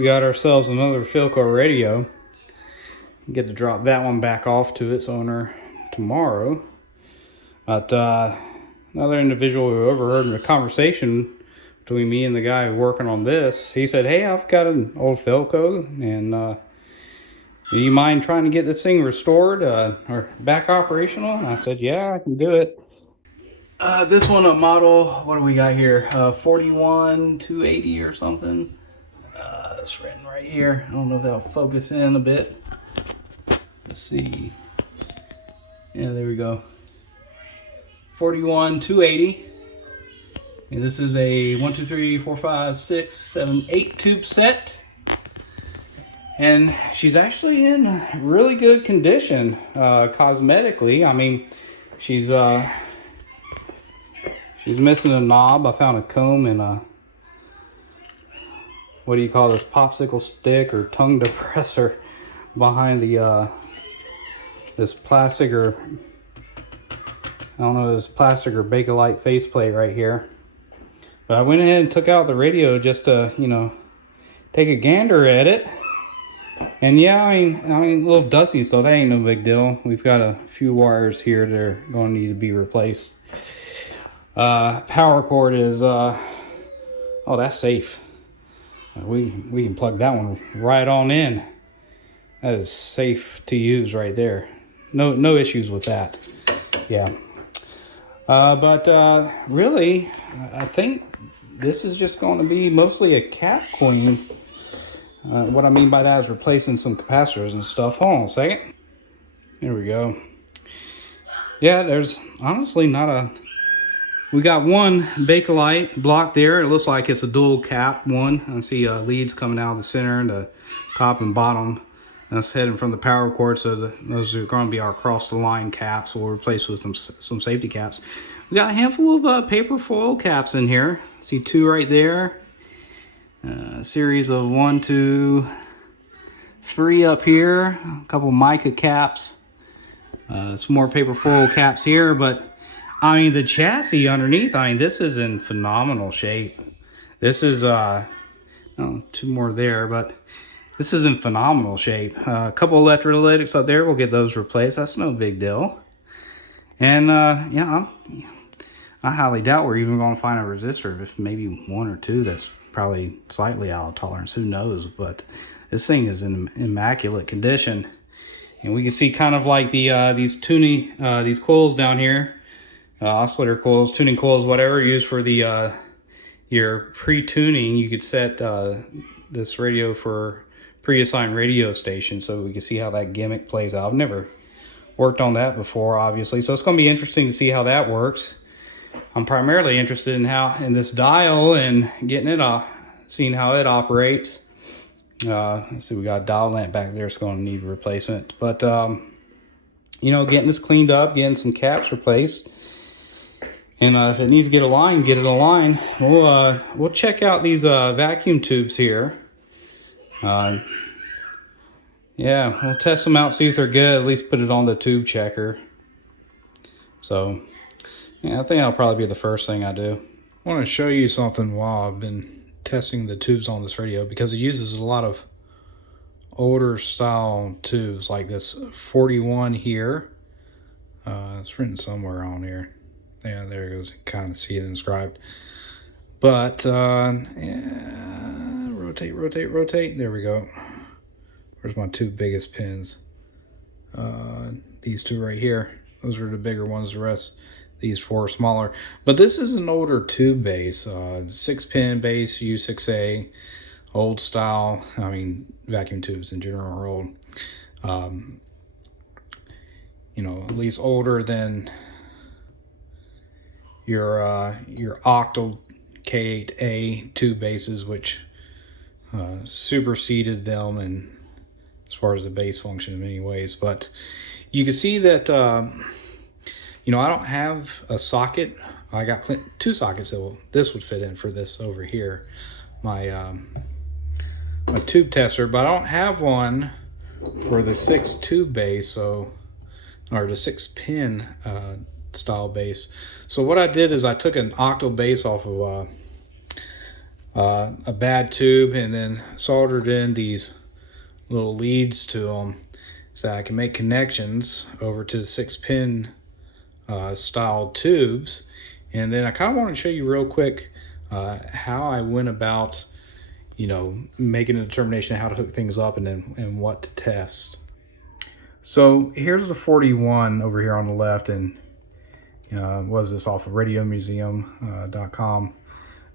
we got ourselves another Philco radio. Get to drop that one back off to its owner tomorrow. But another individual who overheard a conversation between me and the guy working on this, he said, "Hey, I've got an old Philco, and do you mind trying to get this thing restored or back operational?" And I said, "Yeah, I can do it." This one, a model, what do we got here? 41280 or something. It's written right here. I don't know if that'll focus in a bit. Let's see. Yeah, there we go. 41280. And this is a 1, 2, 3, 4, 5, 6, 7, 8 tube set. And she's actually in really good condition cosmetically. I mean, she's missing a knob. I found a comb and a, what do you call this, popsicle stick or tongue depressor behind the this plastic or, I don't know, this plastic or Bakelite faceplate right here. But I went ahead and took out the radio just to, you know, take a gander at it. And yeah, I mean a little dusty stuff, that ain't no big deal. We've got a few wires here that are going to need to be replaced. Power cord is oh, that's safe. We can plug that one right on in. That is safe to use right there. No issues with that. Yeah. But really, I think this is just going to be mostly a cap queen. What I mean by that is replacing some capacitors and stuff. Hold on a second. There we go. Yeah, there's honestly not a... We got one Bakelite block there. It looks like it's a dual cap one. I see leads coming out of the center and the top and bottom. That's heading from the power cord, so those are going to be our across the line caps. We'll replace with some safety caps. We got a handful of paper foil caps in here. See two right there. A series of 1, 2, 3 up here. A couple mica caps. Some more paper foil caps here, but I mean, the chassis underneath, I mean, this is in phenomenal shape. This is, oh, two more there, but this is in phenomenal shape. A couple electrolytics up there, we'll get those replaced. That's no big deal. And, yeah, I highly doubt we're even going to find a resistor. If maybe one or two that's probably slightly out of tolerance, who knows. But this thing is in immaculate condition. And we can see kind of like the these coils down here. Oscillator coils, tuning coils, whatever, used for the your pre-tuning. You could set this radio for pre-assigned radio station, so we can see how that gimmick plays out. I've never worked on that before, obviously, so it's going to be interesting to see how that works. I'm primarily interested in this dial and getting it off, seeing how it operates. Let's see, we got a dial lamp back there. It's going to need replacement, but you know, getting this cleaned up, getting some caps replaced. And if it needs to get aligned, get it aligned. We'll check out these vacuum tubes here. Yeah, we'll test them out, see if they're good. At least put it on the tube checker. So, yeah, I think that'll probably be the first thing I do. I want to show you something while I've been testing the tubes on this radio, because it uses a lot of older style tubes, like this 41 here. It's written somewhere on here. Yeah, there it goes. You can kind of see it inscribed. But, yeah, rotate, rotate, rotate. There we go. Where's my two biggest pins? These two right here. Those are the bigger ones. The rest, these four are smaller. But this is an older tube base. 6-pin base, U6A. Old style. I mean, vacuum tubes in general are old. You know, at least older than your octal K8A tube bases, which superseded them in as far as the base function in many ways. But you can see that you know, I don't have a socket. I got two sockets that this would fit in for this over here, my my tube tester, but I don't have one for the 6 tube base, so, or the 6-pin style base. So what I did is I took an octal base off of a bad tube and then soldered in these little leads to them so I can make connections over to the 6-pin style tubes. And then I kind of want to show you real quick how I went about, you know, making a determination of how to hook things up and what to test. So here's the 41 over here on the left, and was this off of radiomuseum.com.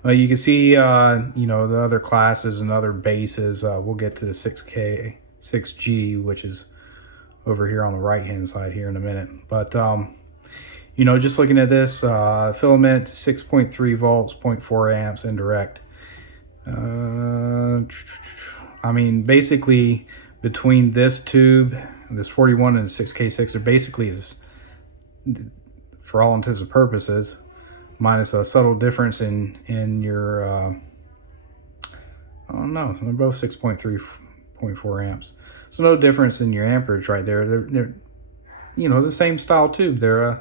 You can see, you know, the other classes and other bases. We'll get to the 6G, which is over here on the right hand side here in a minute. But you know, just looking at this filament, 6.3 volts, 0.4 amps indirect. I mean, basically between this tube, this 41 and 6K6, they're basically, for all intents and purposes, minus a subtle difference in your, oh no, they're both 6.3.4 amps. So no difference in your amperage right there. They're you know, the same style tube. They're a,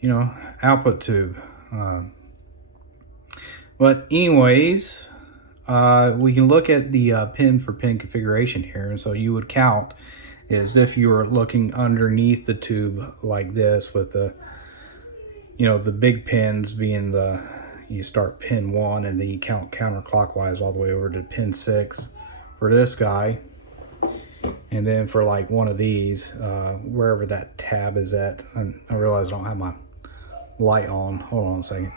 you know, output tube. But anyways, we can look at the pin for pin configuration here. And so you would count as if you were looking underneath the tube like this, with the, you know, the big pins being the, you start pin 1 and then you count counterclockwise all the way over to pin 6 for this guy. And then for like one of these, wherever that tab is at, and I realize I don't have my light on. Hold on a second.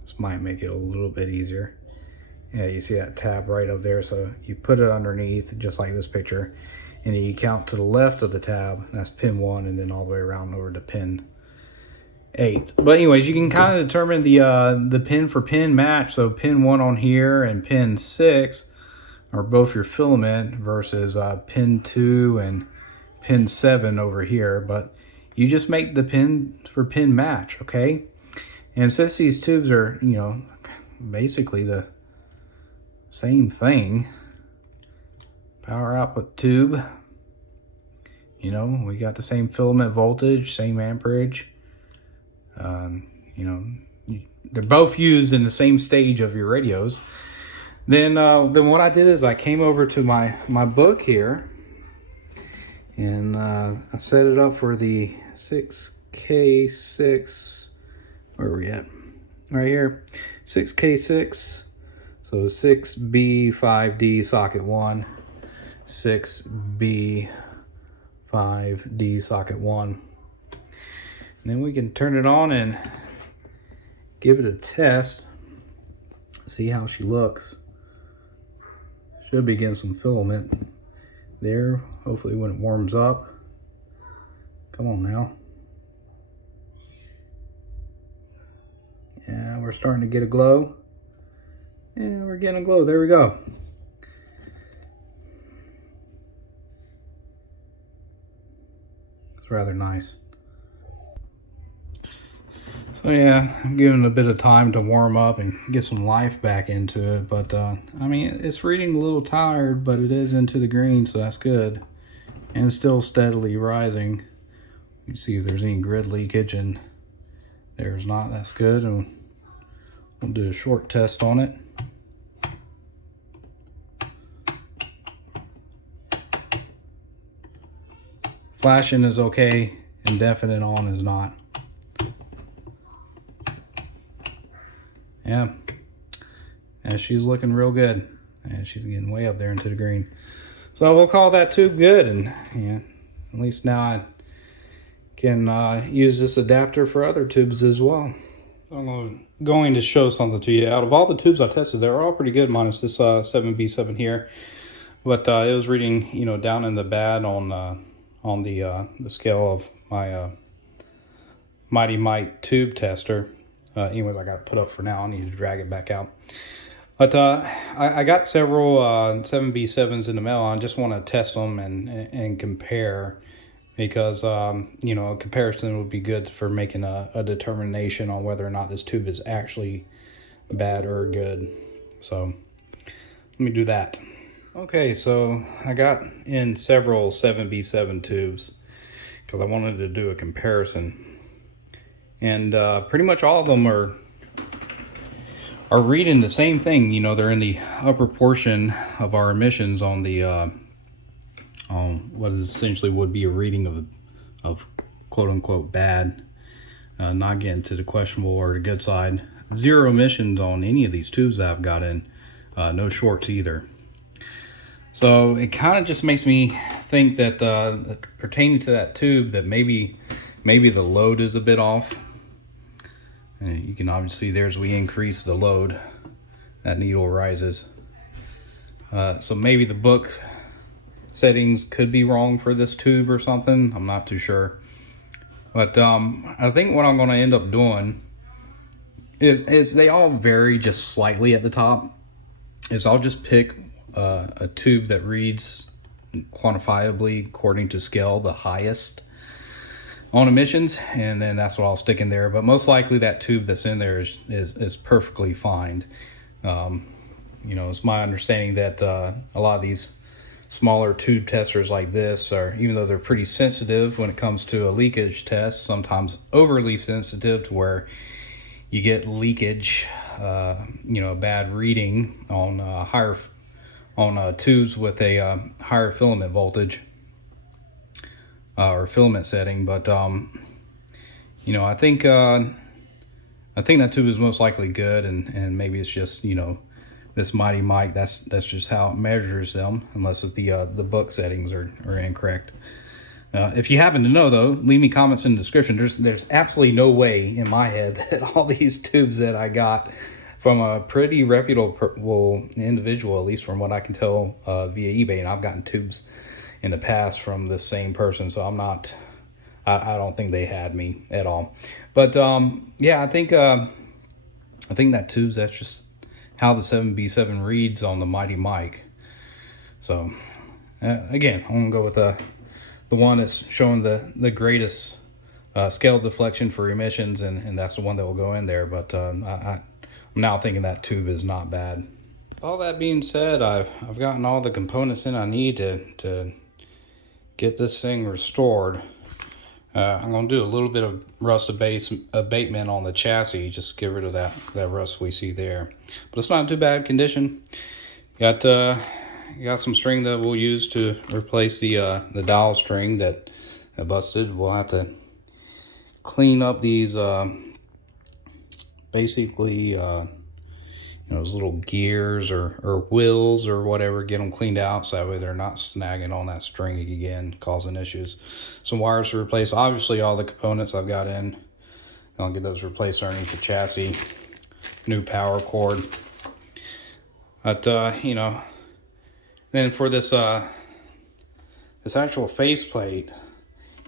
This might make it a little bit easier. Yeah, you see that tab right up there. So you put it underneath, just like this picture, and then you count to the left of the tab. That's pin 1, and then all the way around over to pin 8. But anyways, you can kind of determine the pin for pin match. So pin 1 on here and pin 6 are both your filament versus pin 2 and pin 7 over here. But you just make the pin for pin match, okay? And since these tubes are, you know, basically the same thing, power output tube, you know, we got the same filament voltage, same amperage. You know, they're both used in the same stage of your radios. Then what I did is I came over to my book here, and I set it up for the 6K6. Where are we at? Right here, 6K6. So 6B5D socket 1, 6B5D socket 1. And then we can turn it on and give it a test. See how she looks. Should be getting some filament there, hopefully when it warms up. Come on now. Yeah, we're starting to get a glow. Yeah, we're getting a glow. There we go. It's rather nice. So yeah, I'm giving it a bit of time to warm up and get some life back into it. But I mean, it's reading a little tired, but it is into the green, so that's good. And still steadily rising. You see if there's any grid leakage, and there's not. That's good. And we'll do a short test on it. Flashing is okay, indefinite on is not. Yeah, and she's looking real good, and she's getting way up there into the green. So we'll call that tube good, and yeah, at least now I can use this adapter for other tubes as well. I'm going to show something to you. Out of all the tubes I tested, they were all pretty good, minus this 7B7 here. But it was reading, you know, down in the bad on the scale of my Mighty Mite tube tester. Anyways, I got it put up for now. I need to drag it back out. But I got several 7B7s in the mail. I just want to test them and compare, because you know, a comparison would be good for making a determination on whether or not this tube is actually bad or good. So let me do that. Okay, so I got in several 7B7 tubes because I wanted to do a comparison. And pretty much all of them are are reading the same thing. You know, they're in the upper portion of our emissions on the on what is essentially would be a reading of quote unquote bad, not getting to the questionable or the good side. 0 emissions on any of these tubes that I've got in, no shorts either. So it kind of just makes me think that pertaining to that tube, that maybe the load is a bit off. And you can obviously, there as we increase the load, that needle rises. So maybe the book settings could be wrong for this tube or something. I'm not too sure. But I think what I'm going to end up doing is they all vary just slightly at the top. Is I'll just pick a tube that reads quantifiably according to scale the highest on emissions, and then that's what I'll stick in there. But most likely that tube that's in there is perfectly fine. You know, it's my understanding that a lot of these smaller tube testers like this are, even though they're pretty sensitive when it comes to a leakage test, sometimes overly sensitive to where you get leakage, you know, bad reading on tubes with a higher filament voltage or filament setting. But you know, I think that tube is most likely good, and maybe it's just, you know, this mighty mic, that's just how it measures them, unless if the book settings are incorrect. If you happen to know, though, leave me comments in the description. There's absolutely no way in my head that all these tubes that I got from a pretty reputable individual, at least from what I can tell via eBay, and I've gotten tubes in the past from the same person, so I don't think they had me at all. But yeah, I think that tubes, that's just how the 7B7 reads on the mighty mic. So again, I'm gonna go with the one that's showing the greatest scale deflection for emissions, and that's the one that will go in there. But I'm now thinking that tube is not bad. All that being said, I've gotten all the components in I need to get this thing restored. I'm going to do a little bit of rust abatement on the chassis, just get rid of that rust we see there. But it's not in too bad condition. Got some string that we'll use to replace the dial string that busted. We'll have to clean up these basically you know, those little gears or wheels or whatever, get them cleaned out so that way they're not snagging on that string again, causing issues. Some wires to replace. Obviously all the components I've got in, I'll get those replaced underneath the chassis. New power cord. But you know, then for this this actual faceplate,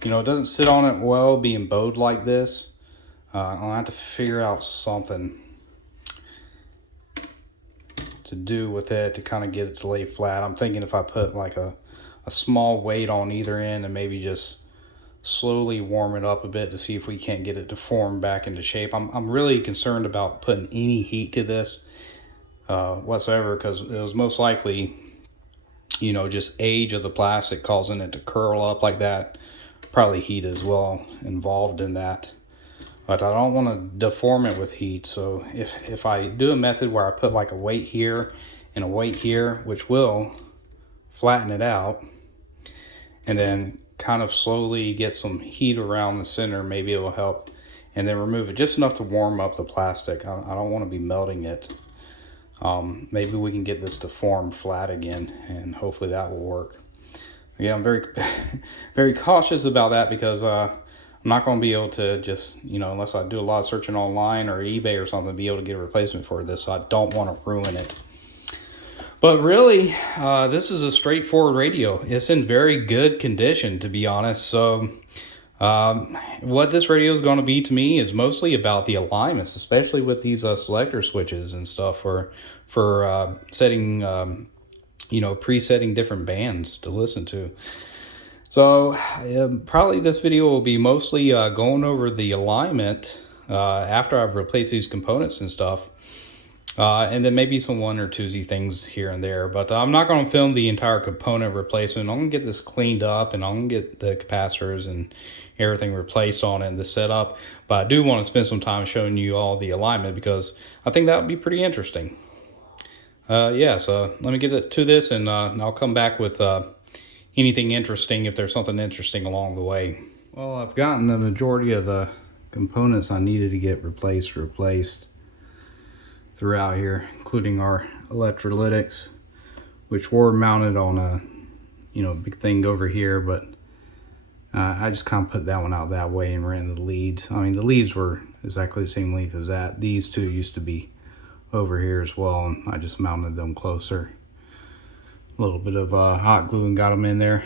you know, it doesn't sit on it well being bowed like this. I'll have to figure out something to do with it to kind of get it to lay flat. I'm thinking if I put like a small weight on either end and maybe just slowly warm it up a bit to see if we can't get it to form back into shape. I'm really concerned about putting any heat to this whatsoever, because it was most likely, you know, just age of the plastic causing it to curl up like that. Probably heat as well involved in that. But I don't want to deform it with heat, so if I do a method where I put like a weight here and a weight here, which will flatten it out, and then kind of slowly get some heat around the center, maybe it will help, and then remove it just enough to warm up the plastic. I don't want to be melting it. Maybe we can get this to form flat again, and hopefully that will work. Again, I'm very, very cautious about that because I'm not going to be able to just, you know, unless I do a lot of searching online or eBay or something, be able to get a replacement for this. So I don't want to ruin it. But really, this is a straightforward radio. It's in very good condition, to be honest. So what this radio is going to be to me is mostly about the alignments, especially with these selector switches and stuff for setting, you know, presetting different bands to listen to. So probably this video will be mostly going over the alignment after I've replaced these components and stuff. And then maybe some one or twosie things here and there. But I'm not going to film the entire component replacement. I'm going to get this cleaned up, and I'm going to get the capacitors and everything replaced on it and the setup. But I do want to spend some time showing you all the alignment, because I think that would be pretty interesting. Yeah, so let me get to this, and I'll come back with anything interesting if there's something interesting along the way. Well, I've gotten the majority of the components I needed to get replaced throughout here, including our electrolytics, which were mounted on a big thing over here, but I just kind of put that one out that way and ran the leads. I mean, the leads were exactly the same length as that. These two used to be over here as well, and I just mounted them closer. A little bit of hot glue and got them in there.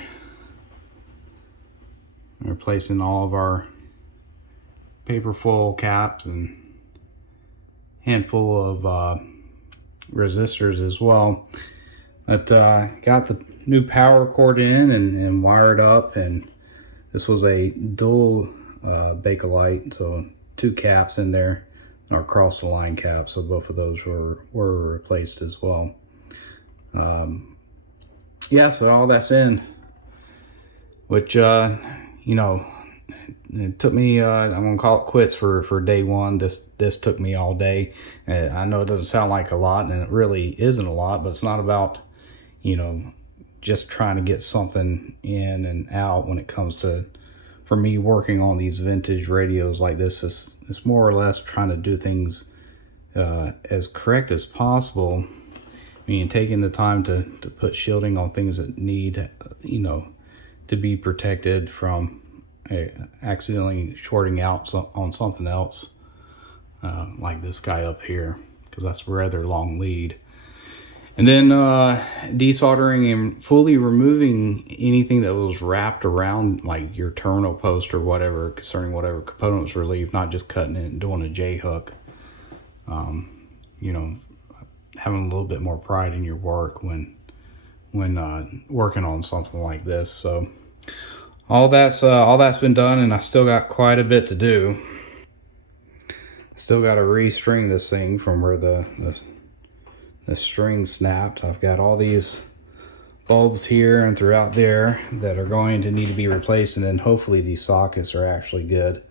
I'm replacing all of our paper foil caps and handful of resistors as well. But got the new power cord in and wired up, and this was a dual Bakelite, so 2 caps in there, or across the line caps, so both of those were replaced as well. Yeah, so all that's in, which it took me, I'm gonna call it quits for day one. This took me all day. I know it doesn't sound like a lot, and it really isn't a lot, but it's not about just trying to get something in and out. When it comes to, for me, working on these vintage radios like this, it's more or less trying to do things as correct as possible. I mean, taking the time to put shielding on things that need to be protected from accidentally shorting out on something else, like this guy up here, because that's a rather long lead. And then desoldering and fully removing anything that was wrapped around, like your terminal post or whatever, concerning whatever component was relieved, not just cutting it and doing a J-hook. Having a little bit more pride in your work when working on something like this. So all that's been done, and I still got quite a bit to do. Still got to restring this thing from where the string snapped. I've got all these bulbs here and throughout there that are going to need to be replaced, and then hopefully these sockets are actually good.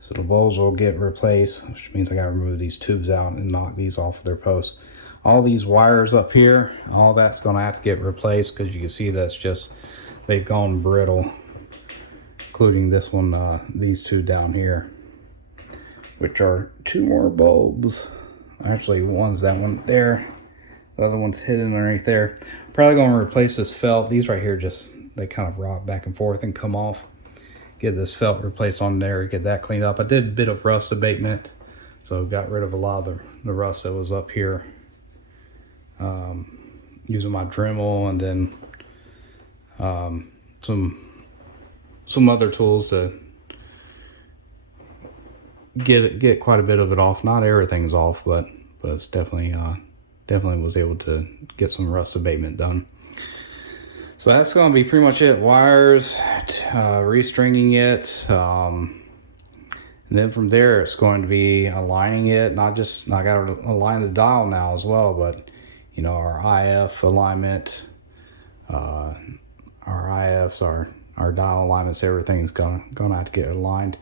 So the bulbs will get replaced, which means I got to remove these tubes out and knock these off of their posts. All these wires up here, all that's going to have to get replaced, because you can see that's just, they've gone brittle, including this one, these two down here, which are 2 more bulbs. Actually, one's that one there, the other one's hidden underneath there. Probably going to replace this felt. These right here, just, they kind of rock back and forth and come off. Get this felt replaced on there, get that cleaned up. I did a bit of rust abatement, so got rid of a lot of the rust that was up here, using my Dremel, and then some other tools to get quite a bit of it off. Not everything's off, but it's definitely was able to get some rust abatement done. So that's going to be pretty much it. Wires, restringing it, and then from there it's going to be aligning it. I got to align the dial now as well, but our IF alignment, our IFs, our dial alignments, everything's gonna have to get aligned.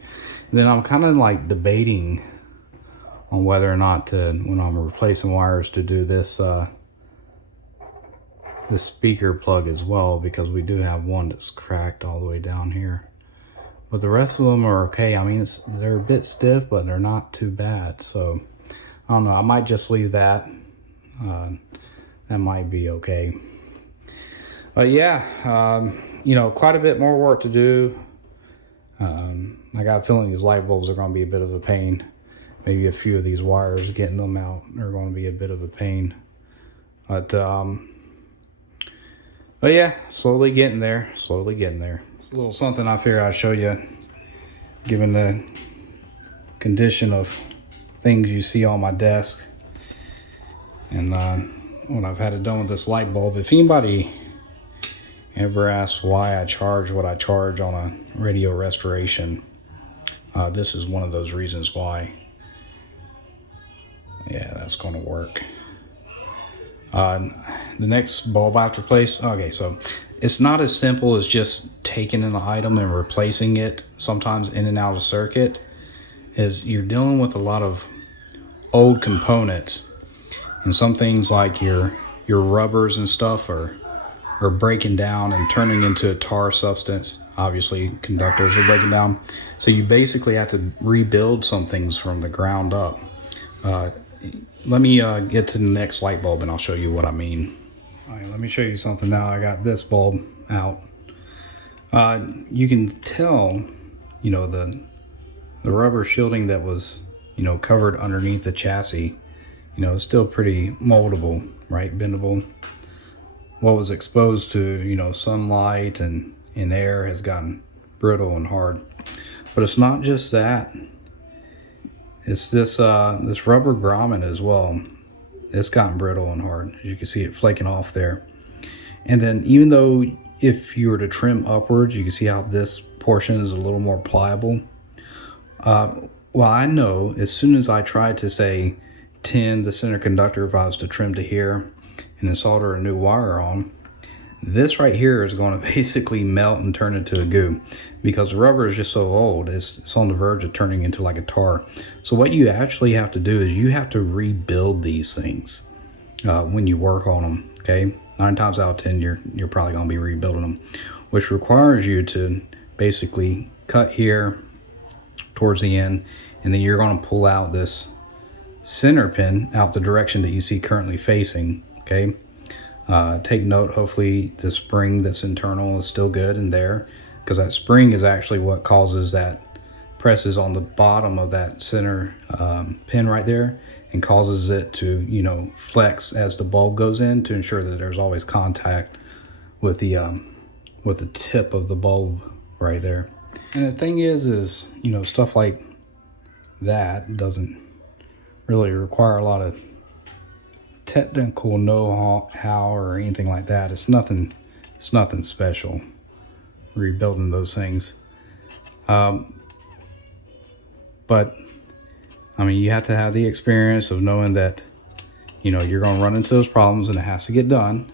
And then I'm kind of like debating on whether or not to, when I'm replacing wires, to do this this speaker plug as well, because we do have one that's cracked all the way down here, but the rest of them are okay. I mean, they're a bit stiff, but they're not too bad. So I don't know, I might just leave that. That might be okay. But yeah, quite a bit more work to do. I got a feeling these light bulbs are going to be a bit of a pain. Maybe a few of these wires, getting them out, are going to be a bit of a pain. But yeah, slowly getting there. It's a little something I figured I'd show you, given the condition of things you see on my desk. And when I've had it done with this light bulb, if anybody ever asks why I charge what I charge on a radio restoration, this is one of those reasons why. Yeah, that's going to work. The next bulb I have to replace, okay, so it's not as simple as just taking in the item and replacing it sometimes in and out of circuit. Is you're dealing with a lot of old components, and some things like your rubbers and stuff are breaking down and turning into a tar substance. Obviously conductors are breaking down, so you basically have to rebuild some things from the ground up. Let me get to the next light bulb and I'll show you what I mean. All right, let me show you something now. I got this bulb out. You can tell, you know, the rubber shielding that was, you know, covered underneath the chassis, you know, is still pretty moldable, right? Bendable. What was exposed to, you know, sunlight and air has gotten brittle and hard. But it's not just that. It's this this rubber grommet as well. It's gotten brittle and hard. As you can see it flaking off there. And then even though if you were to trim upwards, you can see how this portion is a little more pliable. Well, I know as soon as I tried to say tin the center conductor, if I was to trim to here and then solder a new wire on, this right here is going to basically melt and turn into a goo because the rubber is just so old. It's on the verge of turning into like a tar. So what you actually have to do is you have to rebuild these things when you work on them. Okay, 9 times out of 10 you're probably going to be rebuilding them, which requires you to basically cut here towards the end, and then you're going to pull out this center pin out the direction that you see currently facing. Okay, take note, hopefully the spring that's internal is still good in there, because that spring is actually what causes that, presses on the bottom of that center pin right there and causes it to, you know, flex as the bulb goes in to ensure that there's always contact with the tip of the bulb right there. And the thing is, you know, stuff like that doesn't really require a lot of technical know-how or anything like that. It's nothing special rebuilding those things. But I mean, you have to have the experience of knowing that, you know, you're going to run into those problems and it has to get done.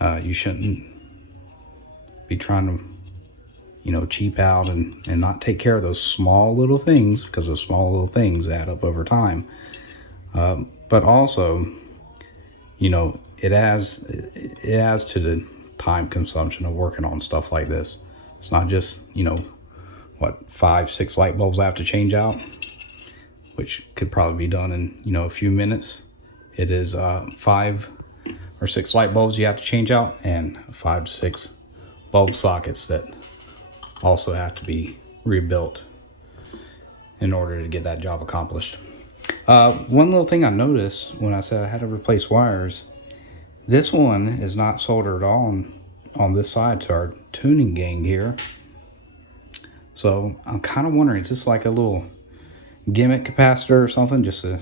You shouldn't be trying to, you know, cheap out and not take care of those small little things, because those small little things add up over time. But also, you know, it adds to the time consumption of working on stuff like this. It's not just, you know, what, 5-6 light bulbs I have to change out, which could probably be done in, you know, a few minutes. It is 5 or 6 light bulbs you have to change out, and 5 to 6 bulb sockets that also have to be rebuilt in order to get that job accomplished. One little thing I noticed when I said I had to replace wires, this one is not soldered on this side to our tuning gang here. So I'm kind of wondering, is this like a little gimmick capacitor or something, just to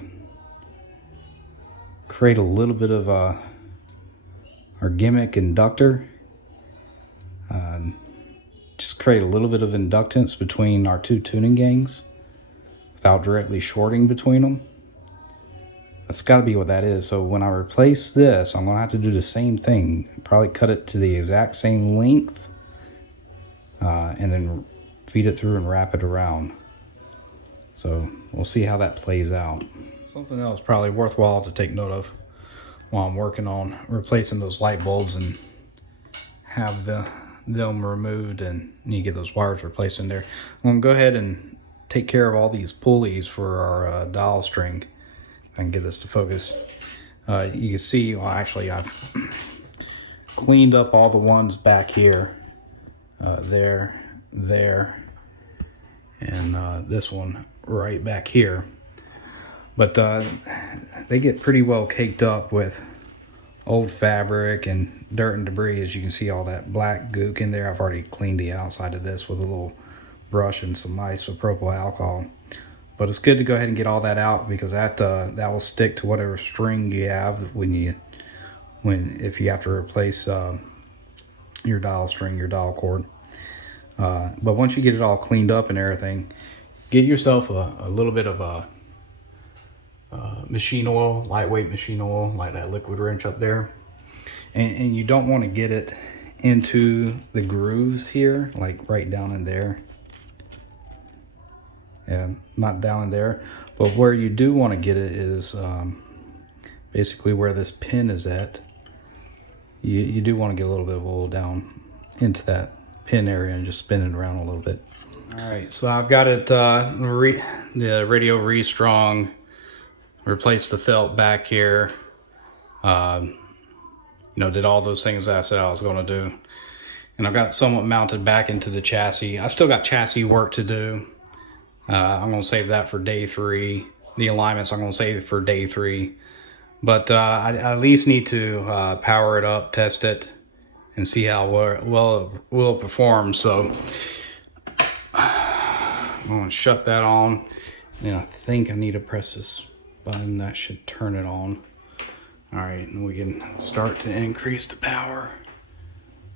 create a little bit of our gimmick inductor? Just create a little bit of inductance between our two tuning gangs without directly shorting between them. That's got to be what that is. So when I replace this, I'm going to have to do the same thing. Probably cut it to the exact same length, and then feed it through and wrap it around. So we'll see how that plays out. Something else probably worthwhile to take note of while I'm working on replacing those light bulbs and have them removed and you get those wires replaced in there. I'm going to go ahead and take care of all these pulleys for our dial string. If I can get this to focus. You can see, well, actually I've cleaned up all the ones back here, there, and this one right back here. But they get pretty well caked up with old fabric and dirt and debris. As you can see, all that black gook in there. I've already cleaned the outside of this with a little brush and some isopropyl alcohol. But it's good to go ahead and get all that out, because that will stick to whatever string you have if you have to replace your dial string, your dial cord. But once you get it all cleaned up and everything, get yourself a little bit of machine oil, lightweight machine oil, like that liquid wrench up there. And you don't want to get it into the grooves here, like right down in there. Yeah, not down in there, but where you do want to get it is basically where this pin is at. You do want to get a little bit of oil down into that pin area and just spin it around a little bit. All right, so I've got it, the radio restrung, replaced the felt back here, you know, did all those things that I said I was going to do. And I've got it somewhat mounted back into the chassis. I've still got chassis work to do. I'm going to save that for day 3. The alignments I'm going to save for day 3. But I at least need to power it up, test it, and see how well it will perform. So I'm going to shut that on. And I think I need to press this button. That should turn it on. All right, and we can start to increase the power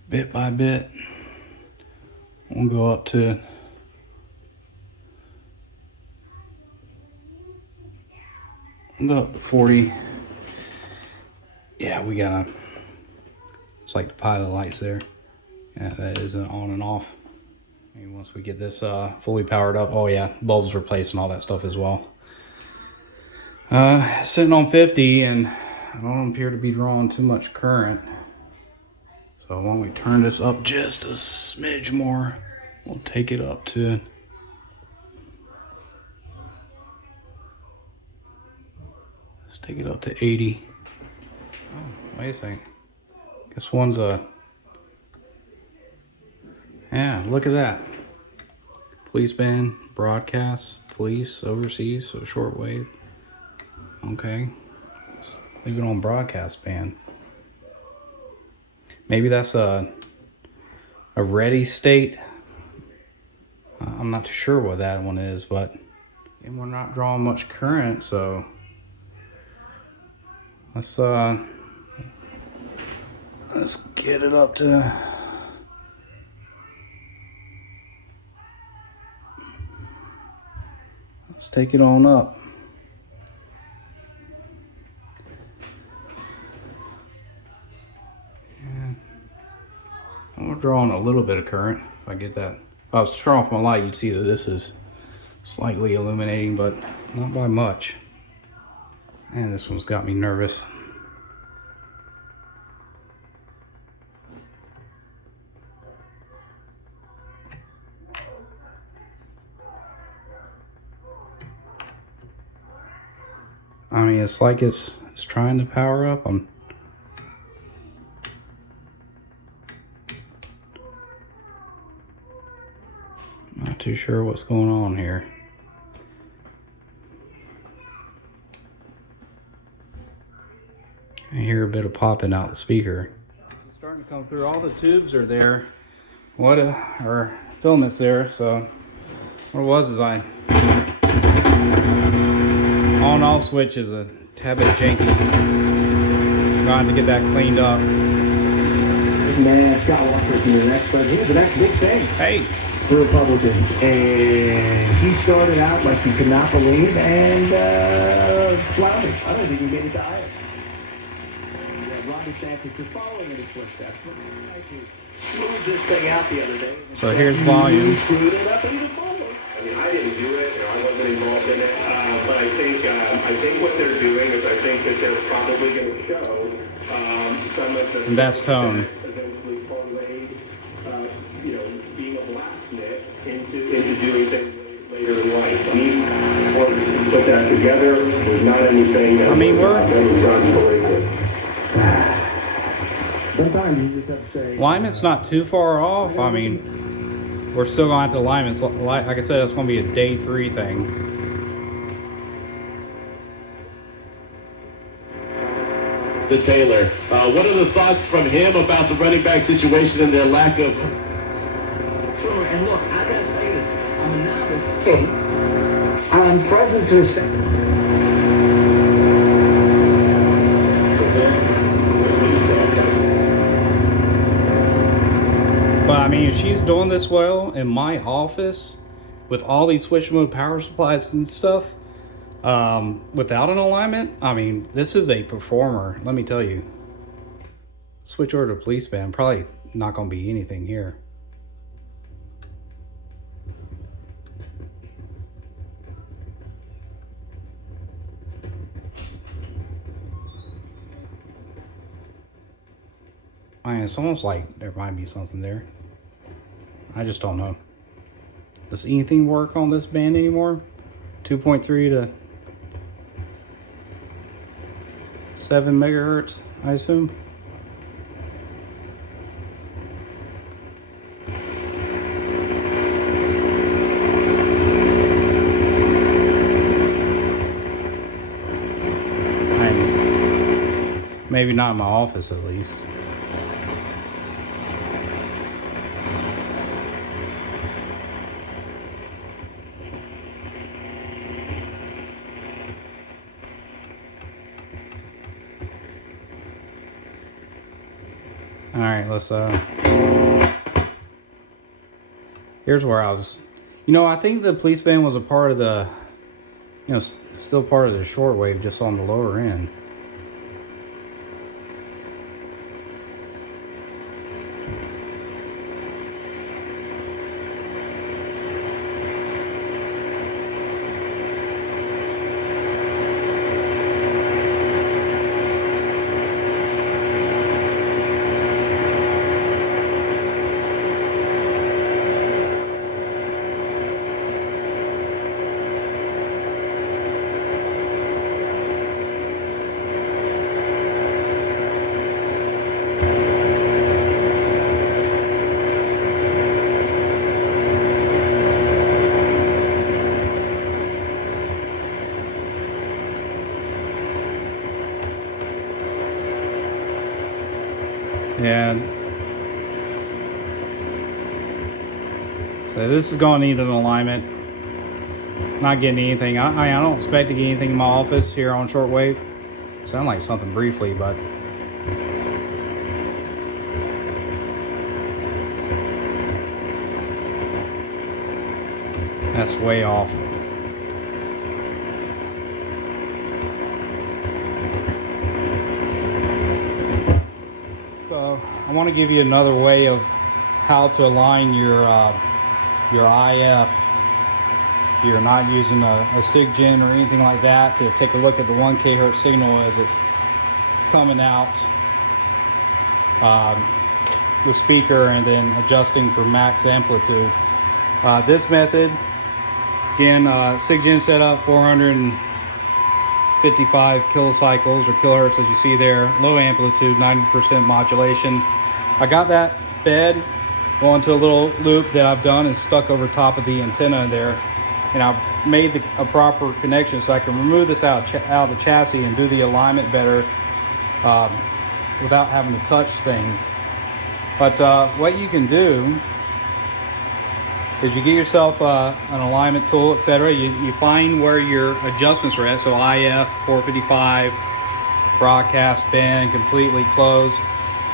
bit by bit. We'll go up to 40. Yeah, we gotta, it's like the pilot lights there. Yeah, that is an on and off. And once we get this fully powered up, oh yeah, bulbs replaced and all that stuff as well. Sitting on 50, and I don't appear to be drawing too much current. So why don't we turn this up just a smidge more? We'll take it up to, let's take it up to 80. Oh, wait a second. This one's a, yeah, look at that. Police band, broadcast, police, overseas, so shortwave. Okay, let's leave it on broadcast band. Maybe that's a ready state. I'm not too sure what that one is, but and we're not drawing much current, so let's get it up to, let's take it on up. We're drawing a little bit of current. If I get that, if I was to turn off my light, you'd see that this is slightly illuminating, but not by much. And this one's got me nervous. I mean, it's like it's trying to power up. I'm not too sure what's going on here. I hear a bit of popping out the speaker. It's starting to come through. All the tubes are there. Or filaments there. So what it was is I on off switch is a tad bit janky. Trying to get that cleaned up. Man, Scott Walker's the next, but here's the next big thing. Hey. The Republicans, and he started out like you could not believe, and floundered. I don't think he made it to Iowa. Ron DeSantis is following in his footsteps. He moved this thing out the other day. So here's volume. He screwed it up even more. I mean, I didn't do it, I wasn't involved in it, but I think what they're doing is I think that they're probably going to show some of the... And that's tone. Eventually parlayed, you know, being a blacksmith into doing things later in life. I mean, put that together, there's not anything that was done courageous. Sometimes you just have to say... Alignment's not too far off. I mean, we're still going to have to alignments. Like I said, that's going to be a day 3 thing. To Taylor, what are the thoughts from him about the running back situation and their lack of... Sure, and look, I gotta say this. I'm a novice kid. I'm present to a But I mean, if she's doing this well in my office with all these switch mode power supplies and stuff, Without an alignment, I mean, this is a performer, let me tell you. Switch over to police band, probably not gonna be anything here. I mean, it's almost like there might be something there. I just don't know. Does anything work on this band anymore? 2.3 to 7 megahertz, I assume. Maybe not in my office, at least. All right, let's here's where I was, you know, I think the police band was a part of the, you know, still part of the shortwave, just on the lower end. And so this is going to need an alignment. Not getting anything. I don't expect to get anything in my office here on shortwave. Sound like something briefly, but that's way off. So I want to give you another way of how to align your IF if you're not using a SIGGEN or anything like that, to take a look at the 1 kHz signal as it's coming out the speaker, and then adjusting for max amplitude. This method, again, SIGGEN setup 455 kilocycles or kilohertz, as you see there, low amplitude, 90% modulation. I got that fed, going to a little loop that I've done and stuck over top of the antenna there, and I've made a proper connection so I can remove this out of the chassis and do the alignment better without having to touch things. But what you can do is you get yourself an alignment tool, etc. You find where your adjustments are at. So IF 455, broadcast band completely closed,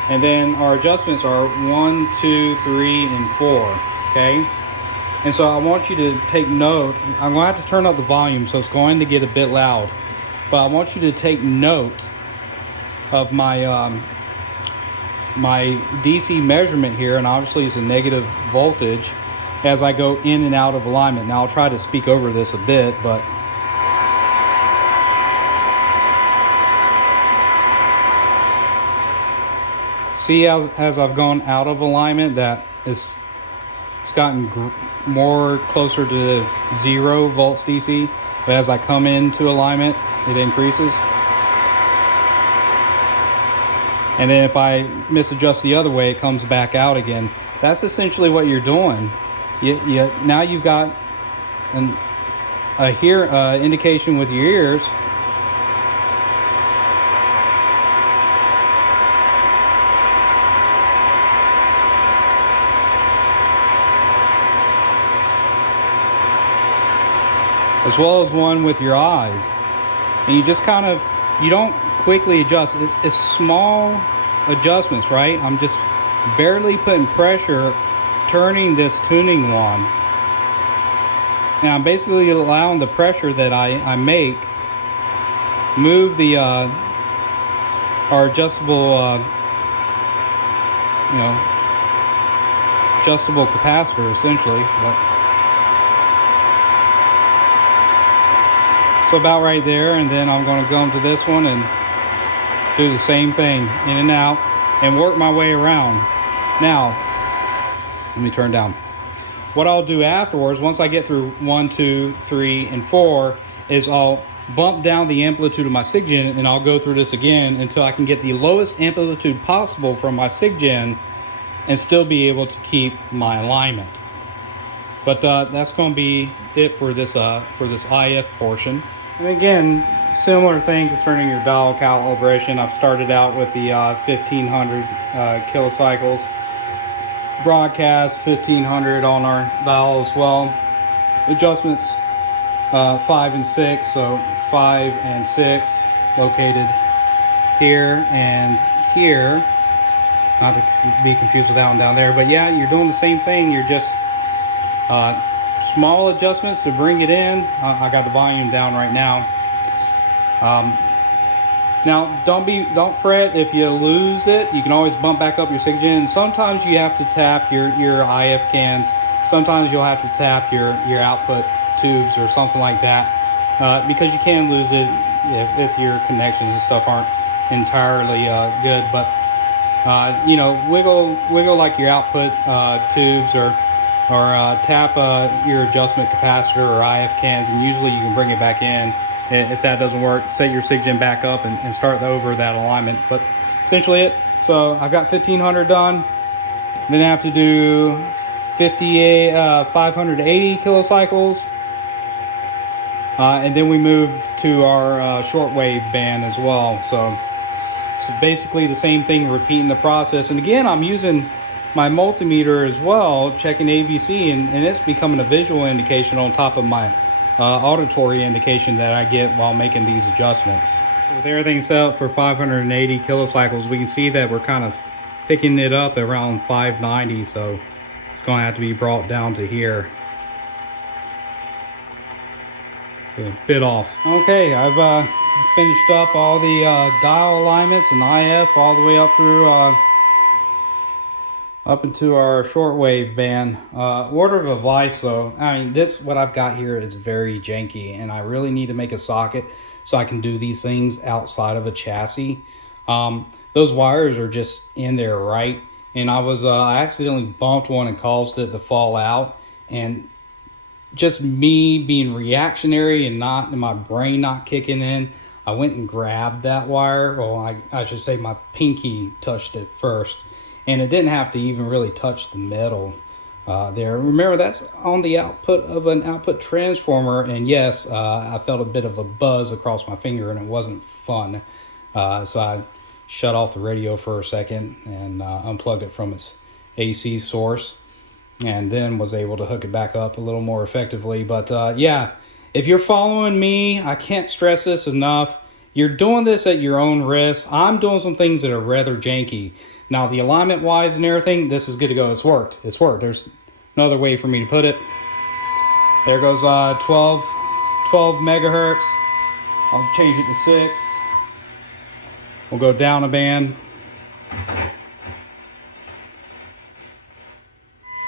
and then our adjustments are 1, 2, 3, and 4. Okay, and so I want you to take note. I'm going to have to turn up the volume, so it's going to get a bit loud, but I want you to take note of my my DC measurement here, and obviously it's a negative voltage as I go in and out of alignment. Now I'll try to speak over this a bit, but see as I've gone out of alignment that it's gotten more closer to 0 volts DC, but as I come into alignment it increases. And then if I misadjust the other way, it comes back out again. That's essentially what you're doing. Now you've got a indication with your ears as well as one with your eyes, and you just kind of, you don't quickly adjust. It's small adjustments, right? I'm just barely putting pressure, turning this tuning wand, Now I'm basically allowing the pressure that I make move the our adjustable adjustable capacitor essentially. So about right there, and then I'm going to go into this one and do the same thing, in and out, and work my way around. Now, let me turn down. What I'll do afterwards, once I get through 1, 2, 3, and 4, is I'll bump down the amplitude of my SIGGEN, and I'll go through this again until I can get the lowest amplitude possible from my SIGGEN and still be able to keep my alignment. But that's going to be it for this IF portion. And again, similar thing concerning your dial calibration. I've started out with the 1500 kilocycles. Broadcast 1500 on our dial as well. Adjustments 5 and 6, so 5 and 6 located here and here. Not to be confused with that one down there, but yeah, you're doing the same thing. You're just small adjustments to bring it in. I got the volume down right now. Now don't fret if you lose it. You can always bump back up your SIGGEN. Sometimes you have to tap your IF cans. Sometimes you'll have to tap your output tubes or something like that, because you can lose it if your connections and stuff aren't entirely good. But wiggle like your output tubes, or tap your adjustment capacitor or IF cans, and usually you can bring it back in. If that doesn't work, set your SIGGEN back up and start over that alignment. But essentially it. So I've got 1500 done. Then I have to do 580 kilocycles. And then we move to our shortwave band as well. So it's basically the same thing, repeating the process. And again, I'm using my multimeter as well, checking AVC, and it's becoming a visual indication on top of my auditory indication that I get while making these adjustments. With everything set up for 580 kilocycles, we can see that we're kind of picking it up around 590, so it's going to have to be brought down to here. So a bit off. Okay, I've finished up all the dial alignments and IF all the way up through up into our shortwave band. Order of advice though, I mean, what I've got here is very janky, and I really need to make a socket so I can do these things outside of a chassis. Those wires are just in there, right? And I accidentally bumped one and caused it to fall out, and just me being reactionary and my brain not kicking in, I went and grabbed that wire. Well, I should say my pinky touched it first, and it didn't have to even really touch the metal there. Remember, that's on the output of an output transformer, and yes, I felt a bit of a buzz across my finger, and it wasn't fun. So I shut off the radio for a second and unplugged it from its AC source, and then was able to hook it back up a little more effectively. But yeah, if you're following me, I can't stress this enough. You're doing this at your own risk. I'm doing some things that are rather janky. Now, the alignment wise and everything, this is good to go. It's worked. It's worked. There's no other way for me to put it. There goes 12 megahertz. I'll change it to 6. We'll go down a band.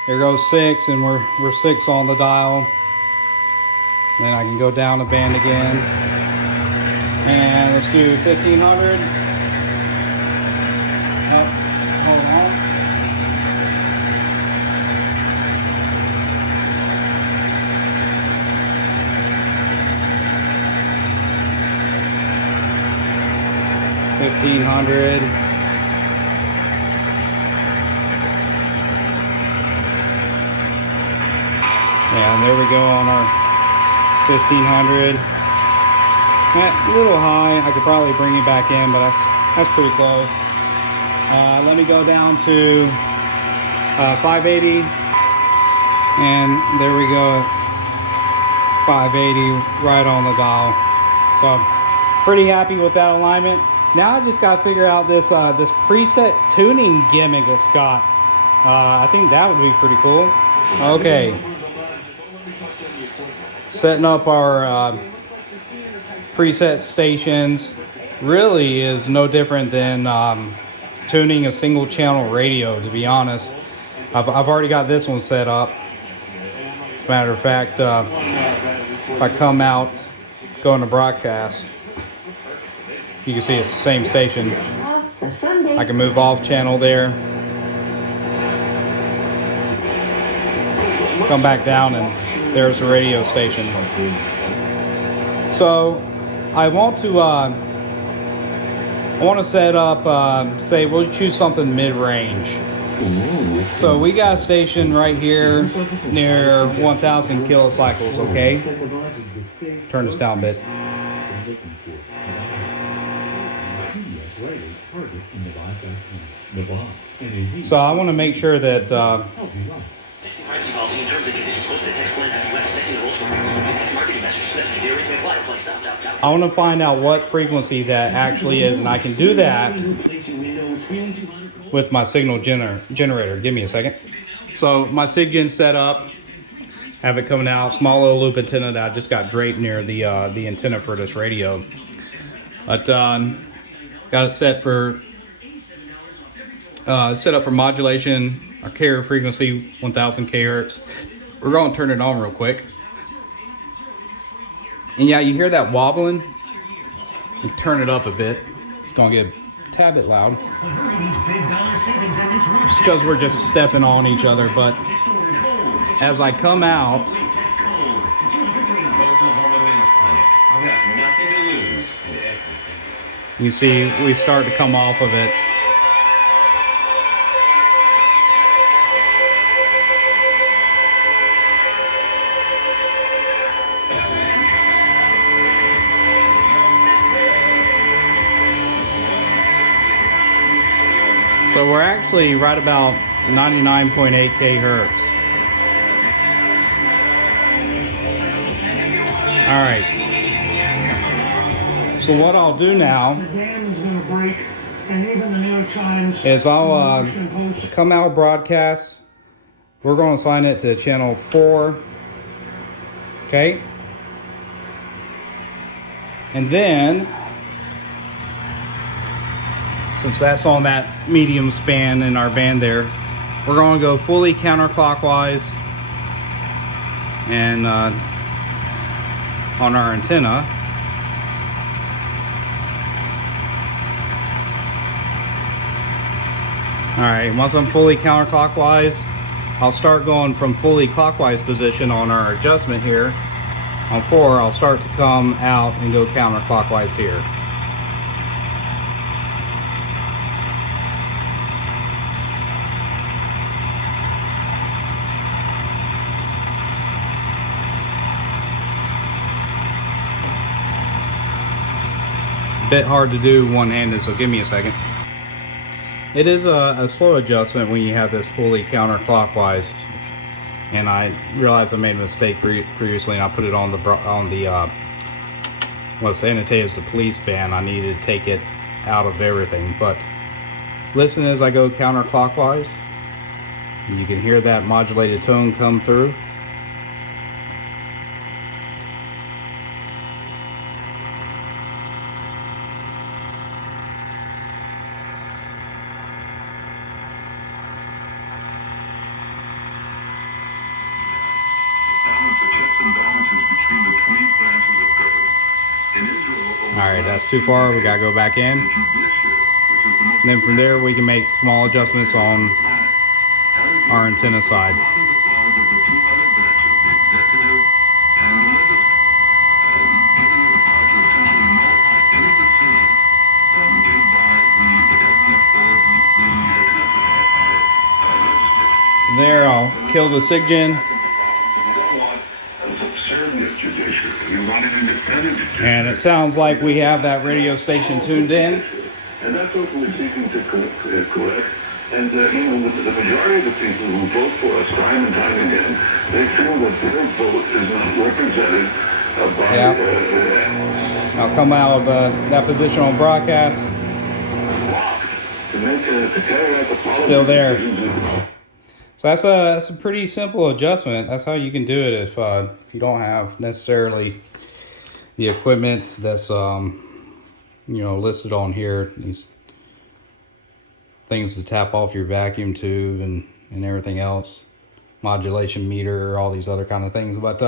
There goes 6, and we're 6 on the dial. Then I can go down a band again. And let's do 1500. Hold on. $1,500. Yeah, and there we go on our 1500. A little high. I could probably bring it back in, but that's pretty close. Let me go down to 580, and there we go, 580 right on the dial. So pretty happy with that alignment. Now I just got to figure out this this preset tuning gimmick it's got. I think that would be pretty cool. Okay. setting up our preset stations really is no different than tuning a single channel radio, to be honest. I've already got this one set up. As a matter of fact, if I come out, go into broadcast, you can see it's the same station. I can move off channel there, come back down, and there's the radio station. So I want to set up, say we'll choose something mid-range. So we got a station right here near 1000 kilocycles, okay? Turn this down a bit. So I want to make sure that I want to find out what frequency that actually is, and I can do that with my signal generator. Give me a second. So my SIGGEN set up, have it coming out, small little loop antenna that I just got draped near the antenna for this radio. But got it set for set up for modulation, our carrier frequency 1000 kHz. We're going to turn it on real quick. And yeah, you hear that wobbling? You turn it up a bit. It's going to get a tad bit loud. Just because we're just stepping on each other. But as I come out, you see we start to come off of it. So we're actually right about 99.8 kHz. All right. So what I'll do now is I'll come out broadcast. We're going to assign it to channel 4. Okay. And then, since that's on that medium span in our band there, we're going to go fully counterclockwise and on our antenna. Alright, once I'm fully counterclockwise, I'll start going from fully clockwise position on our adjustment here. On 4, I'll start to come out and go counterclockwise here. Bit hard to do one-handed, so give me a second. It is a slow adjustment when you have this fully counterclockwise, and I realized I made a mistake previously, and I put it on the what's annotated as the police band. I needed to take it out of everything, but listen as I go counterclockwise. You can hear that modulated tone come through. Alright, that's too far. We gotta go back in. And then from there we can make small adjustments on our antenna side. From there I'll kill the SIGGEN. And it sounds like we have that radio station tuned in. And that's what we're seeking to correct. And the majority of the people who vote for us time and time again, they feel that their vote is not represented by... Yeah. I'll come out of that position on broadcast. To carry out the Still there. So that's a pretty simple adjustment. That's how you can do it if you don't have necessarily the equipment that's listed on here. These things to tap off your vacuum tube and everything else, modulation meter, all these other kind of things. But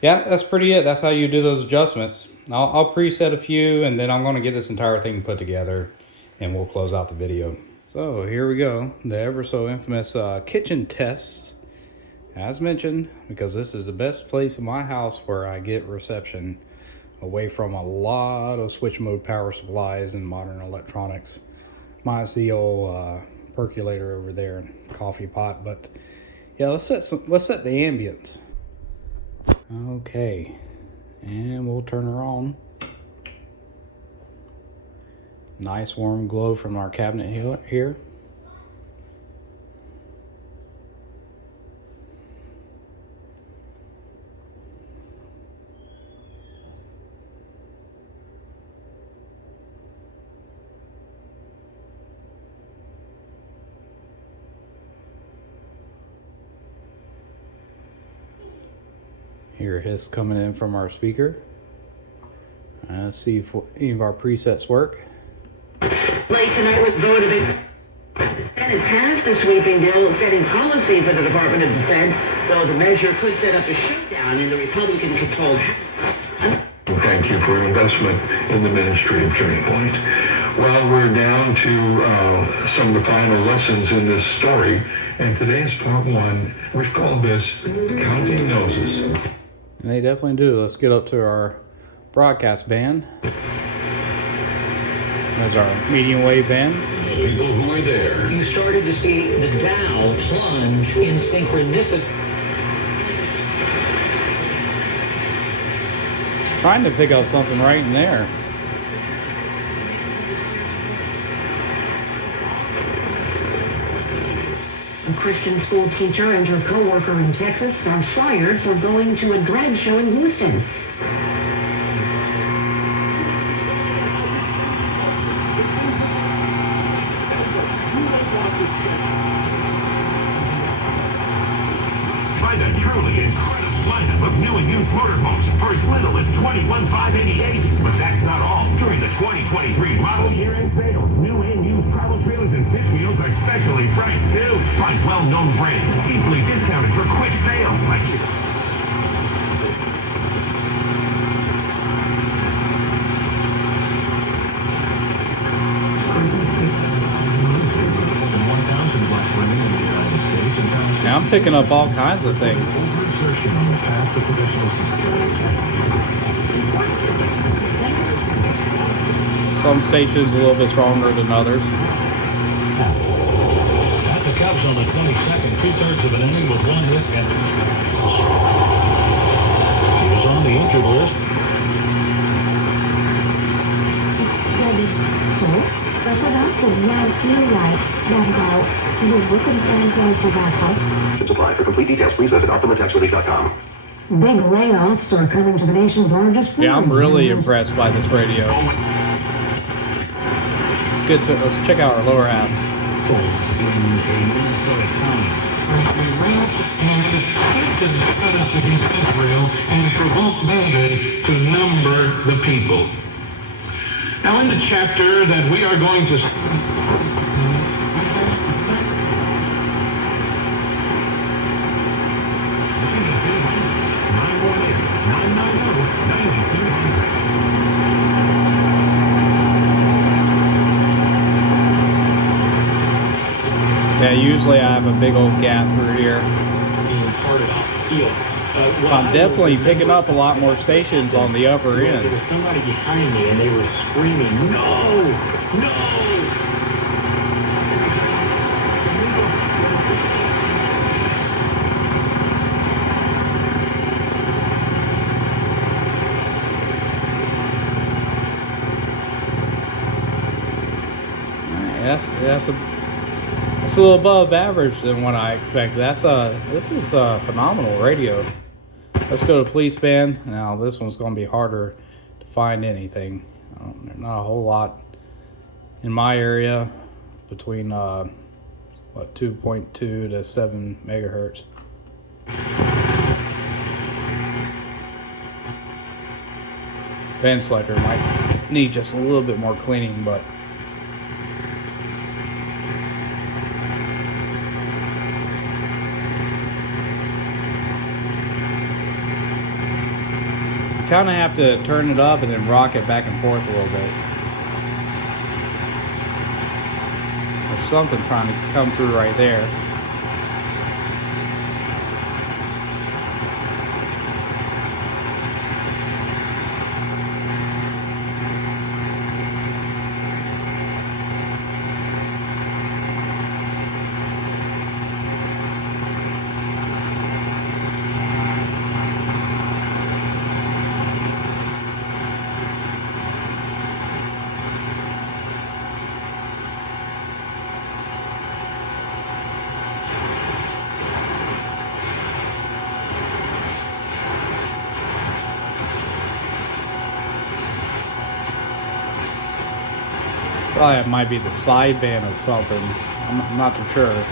yeah, that's pretty it. That's how you do those adjustments. I'll preset a few, and then I'm going to get this entire thing put together, and we'll close out the video. So here we go, the ever so infamous kitchen tests, as mentioned, because this is the best place in my house where I get reception away from a lot of switch mode power supplies and modern electronics. Minus the old percolator over there and coffee pot. But yeah, let's set the ambience. Okay, and we'll turn her on. Nice warm glow from our cabinet here. Hear hiss coming in from our speaker. Let's see if any of our presets work. Late tonight with vote of it. The Senate passed a sweeping bill setting policy for the Department of Defense, though the measure could set up a shutdown in the Republican-controlled House. Thank you for your investment in the Ministry of Turning Point. Well, we're down to some of the final lessons in this story, and today is part one. We've called this Counting Noses. And they definitely do. Let's get up to our broadcast band. There's our Mediumwave band. The people who are there. You started to see the Dow plunge in synchronicity. Trying to pick up something right in there. A Christian school teacher and her co-worker in Texas are fired for going to a drag show in Houston. Find a truly incredible lineup of new and used motorhomes for as little as $21,588. But that's not all. During the 2023 model year-end sale, new and used travel trailers and fifth wheels are specially priced too. Find well-known brands deeply discounted for quick sales like Now I'm picking up all kinds of things. Some stations a little bit stronger than others. That's the Cubs on the 22nd, 2/3 of an inning with one hit and 2 strikeouts. He was on the injured list. Supply. For complete details, please visit OptimaTextRelease.com. Big layoffs are coming to the nation's largest. Yeah, I'm really impressed by this radio. Let's check out our lower half. And provoke David to number the people. Now, in the chapter that we are going to Yeah, usually I have a big old gap through here. I'm definitely picking up a lot more stations on the upper end. There was somebody behind me and they were screaming, "No! No!" That's a little above average than what I expected. This is a phenomenal radio. Let's go to police band. Now this one's going to be harder to find anything. There's not a whole lot in my area between what, 2.2 to 7 megahertz. Band selector might need just a little bit more cleaning, but you kind of have to turn it up and then rock it back and forth a little bit. There's something trying to come through right there. Probably it might be the sideband or something. I'm not too sure.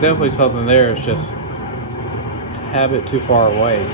Definitely something there. It's just a tad bit too far away.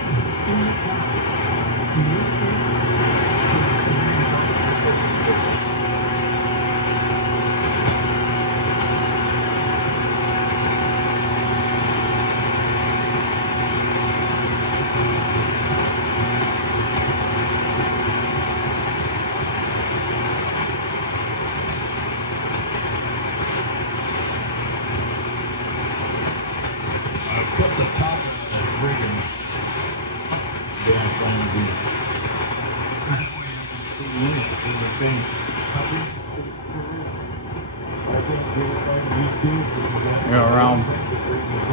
You know, around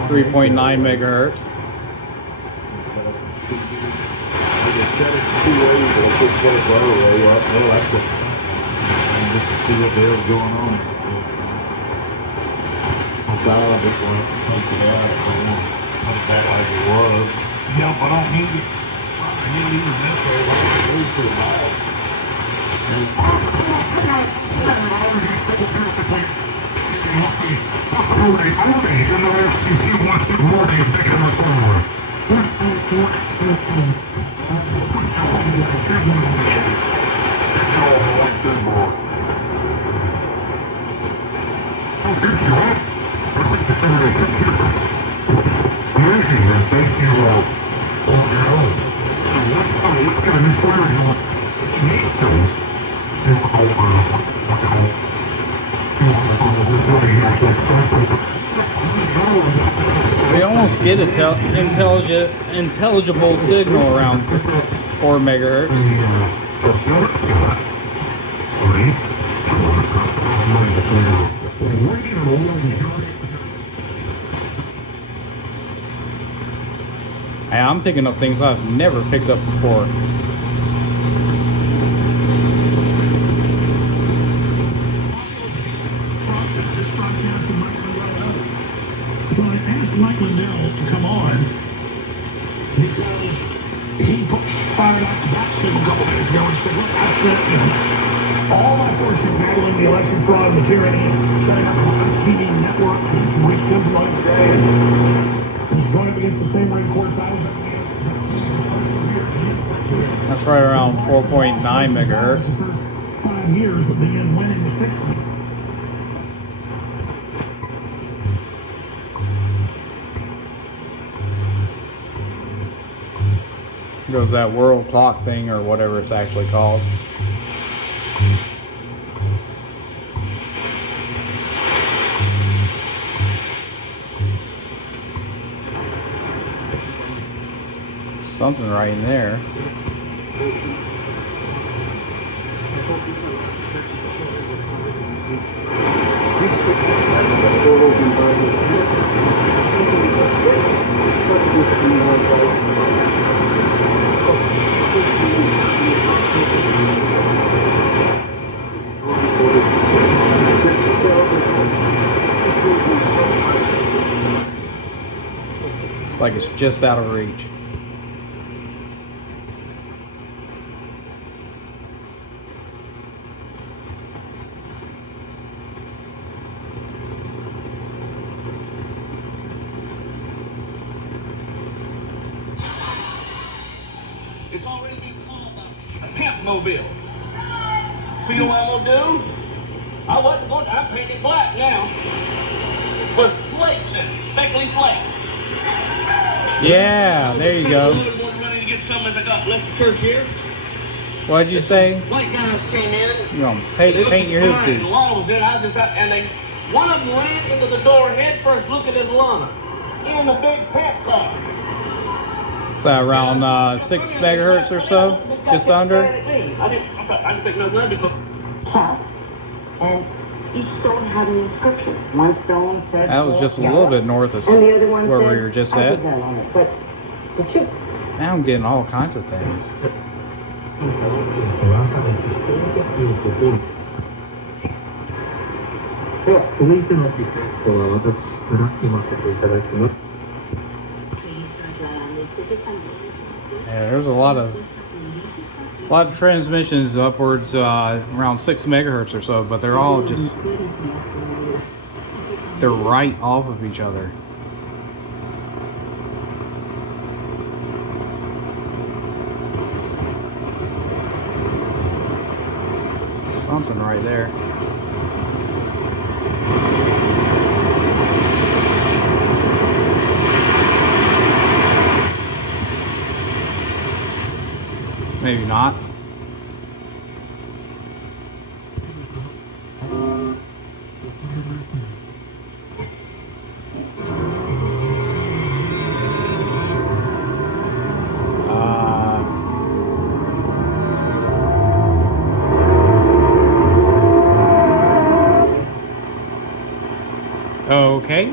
3.9 megahertz. Yeah, but I don't need it. I need to leave it this way. We almost get intelligible signal around 4 megahertz. Hey, I'm picking up things I've never picked up before. Mike Lindell to come on because he fired up that signal a couple minutes ago and said, look, I spent, all my fortune battling the election fraud and the tyranny, setting up a TV network to reach them like today, and he's going up against the same Marine Corps side. That's right around 4.9 megahertz. 5 years of being winning the 60s. Goes that world clock thing or whatever it's actually called. Something right in there. It's like it's just out of reach. It's already been called a pimp mobile. So you know what I'm gonna do? I wasn't going to. I paint it black now. With flakes in it, speckly flakes. Yeah, there you go. Running to get some as I got left the church here. What'd you say? White guys came in. You're gonna paint your hoop The too. lawn was in. I just got, and they, one of them ran into the door head first, looking at his llama in the big pep car. So around 6 megahertz or so, just under. I didn't think nothing of it. Cast, and each stone had an inscription. One stone said That was just a little bit north of and the other one where said we were just at. Abigail on it. But the truth. Now I'm getting all kinds of things. Yeah, there's a lot of transmissions upwards around 6 megahertz or so, but they're all just, they're right off of each other. Something right there. Maybe not. Okay.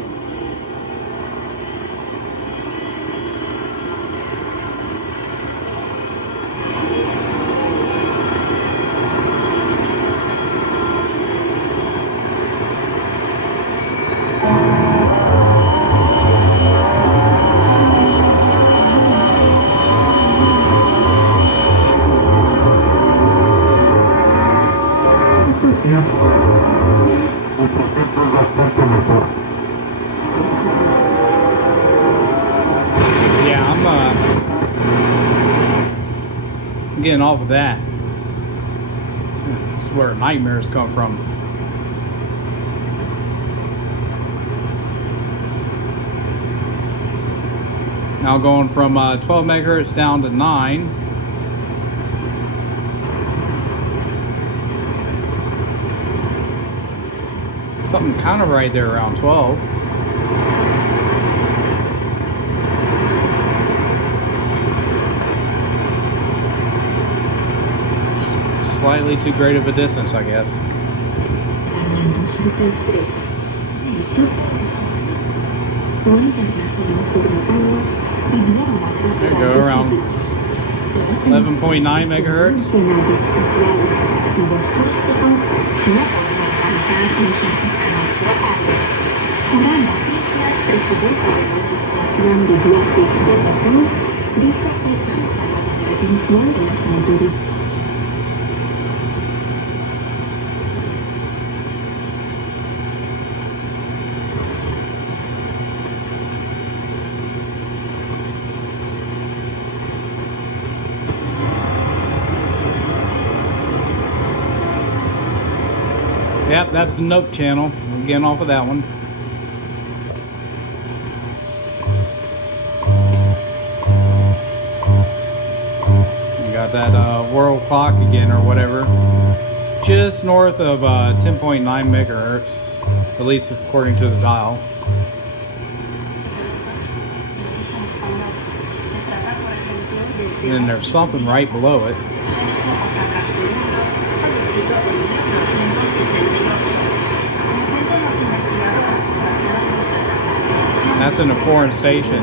Yeah, I'm getting off of that. This is where nightmares come from. Now going from 12 megahertz down to 9. Something kind of right there around 12. Slightly too great of a distance, I guess. There you go, around 11.9 megahertz. Yep, that's the Note channel. We're getting off of that one. You got that world clock again or whatever. Just north of 10.9 megahertz, at least according to the dial. And then there's something right below it. That's in a foreign station.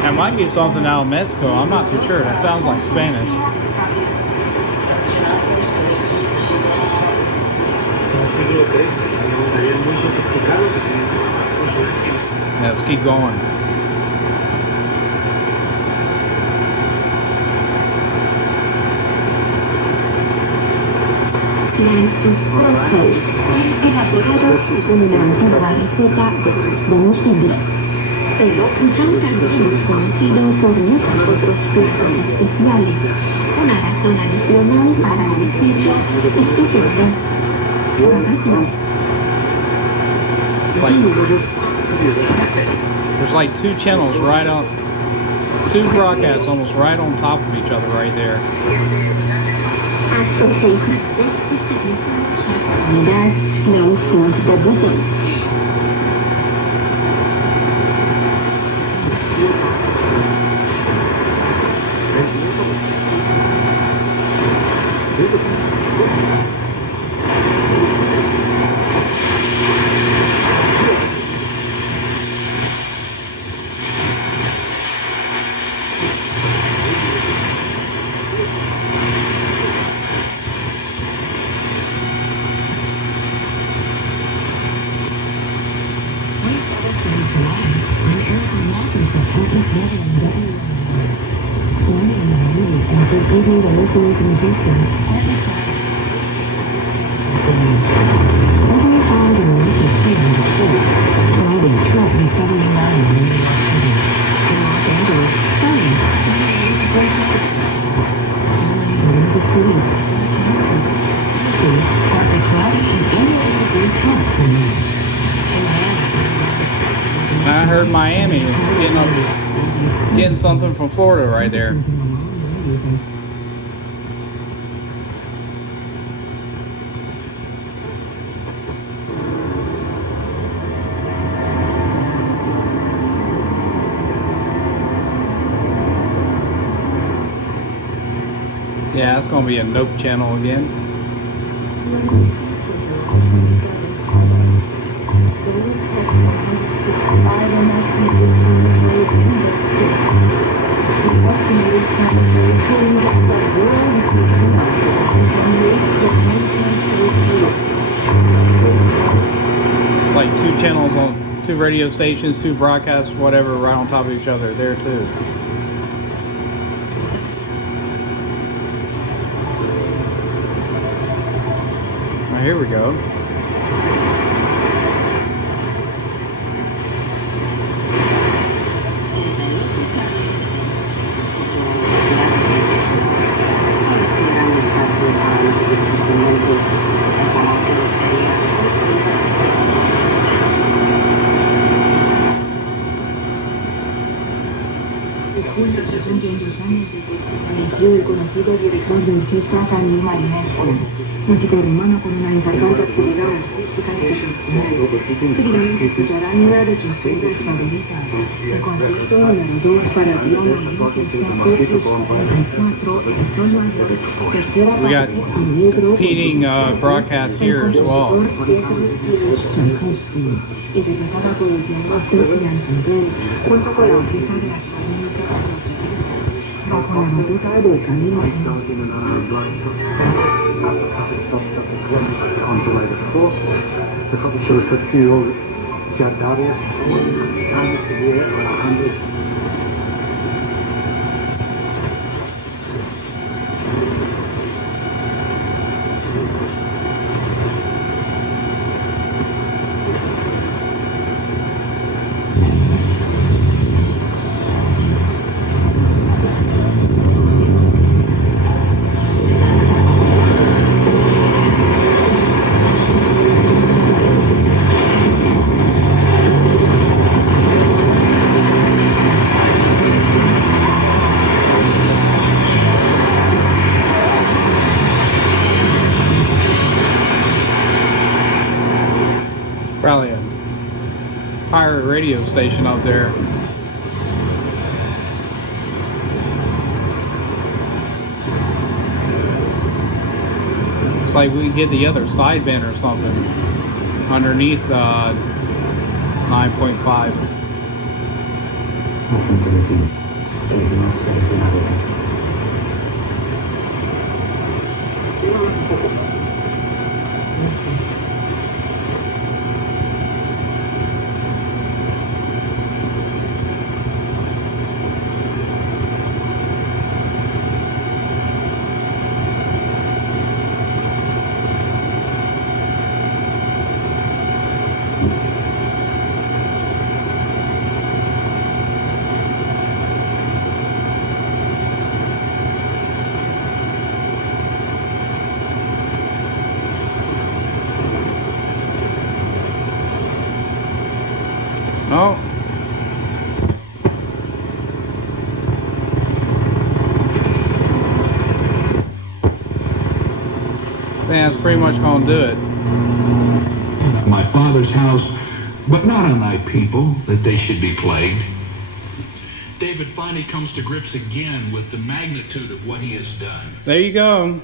That might be something out of Mexico. I'm not too sure. That sounds like Spanish. Yeah, let's keep going. El aparato supone una antigua receta de domicilio, pero usan también conocido por muchos otros usos especiales. Una razón adicional para elegirlo es que tendrán It's like there's like two channels right on, two broadcasts almost right on top of each other right there. I heard Miami getting something from Florida right there. Yeah, it's gonna be a Nope channel again. It's like two channels on two radio stations, two broadcasts, whatever, right on top of each other there too. Now here we go. El conocido director de orquesta Daniel Marinescu, músico rumano con una impactante actividad artística internacional. Seguidamente escucharán una de sus obras favoritas, el concierto número 2 para piano y orquesta opus 44 en sol mayor, tercera We got repeating broadcasts here as well. Interpretada por el pianista Cristian Sandel, junto con la orquesta de la bajo la batuta del camino. Probably a pirate radio station up there. It's like we get the other sideband or something underneath 9.5. that's pretty much gonna do it. My father's house, but not unlike people, that they should be plagued. David finally comes to grips again with the magnitude of what he has done. There you go.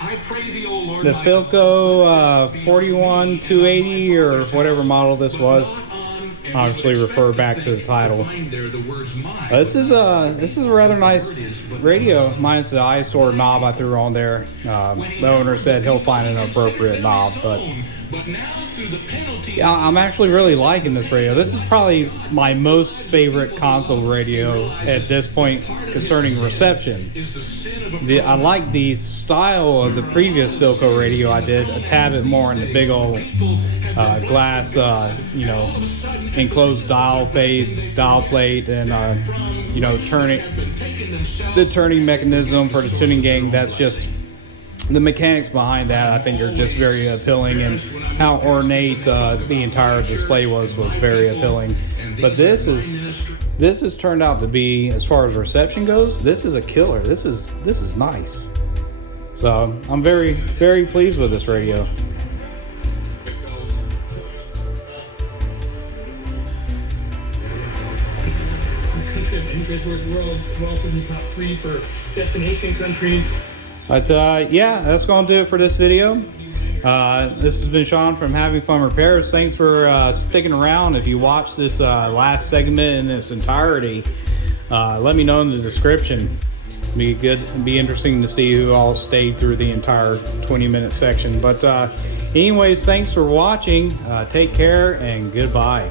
I pray the old Lord, The Philco 41280 or whatever model this was. Obviously refer back to the title. This is a rather nice radio, minus the eyesore knob I threw on there. The owner said he'll find an appropriate knob, but yeah, I'm actually really liking this radio. This is probably my most favorite console radio at this point concerning reception. I like the style of the previous Philco radio I did, a tad bit more in the big old glass, you know, enclosed dial face, dial plate, and you know, the turning mechanism for the tuning gang. That's just the mechanics behind that. I think are just very appealing, and how ornate the entire display was very appealing. But this has turned out to be, as far as reception goes, this is a killer. This is nice. So I'm very, very pleased with this radio. We're also in the top 3 for destination countries. But yeah, that's going to do it for this video. This has been Sean from Having Fun Repairs. Thanks for sticking around. If you watched this last segment in its entirety, let me know in the description. Be interesting to see who all stayed through the entire 20-minute section. But anyways, thanks for watching. Take care and goodbye.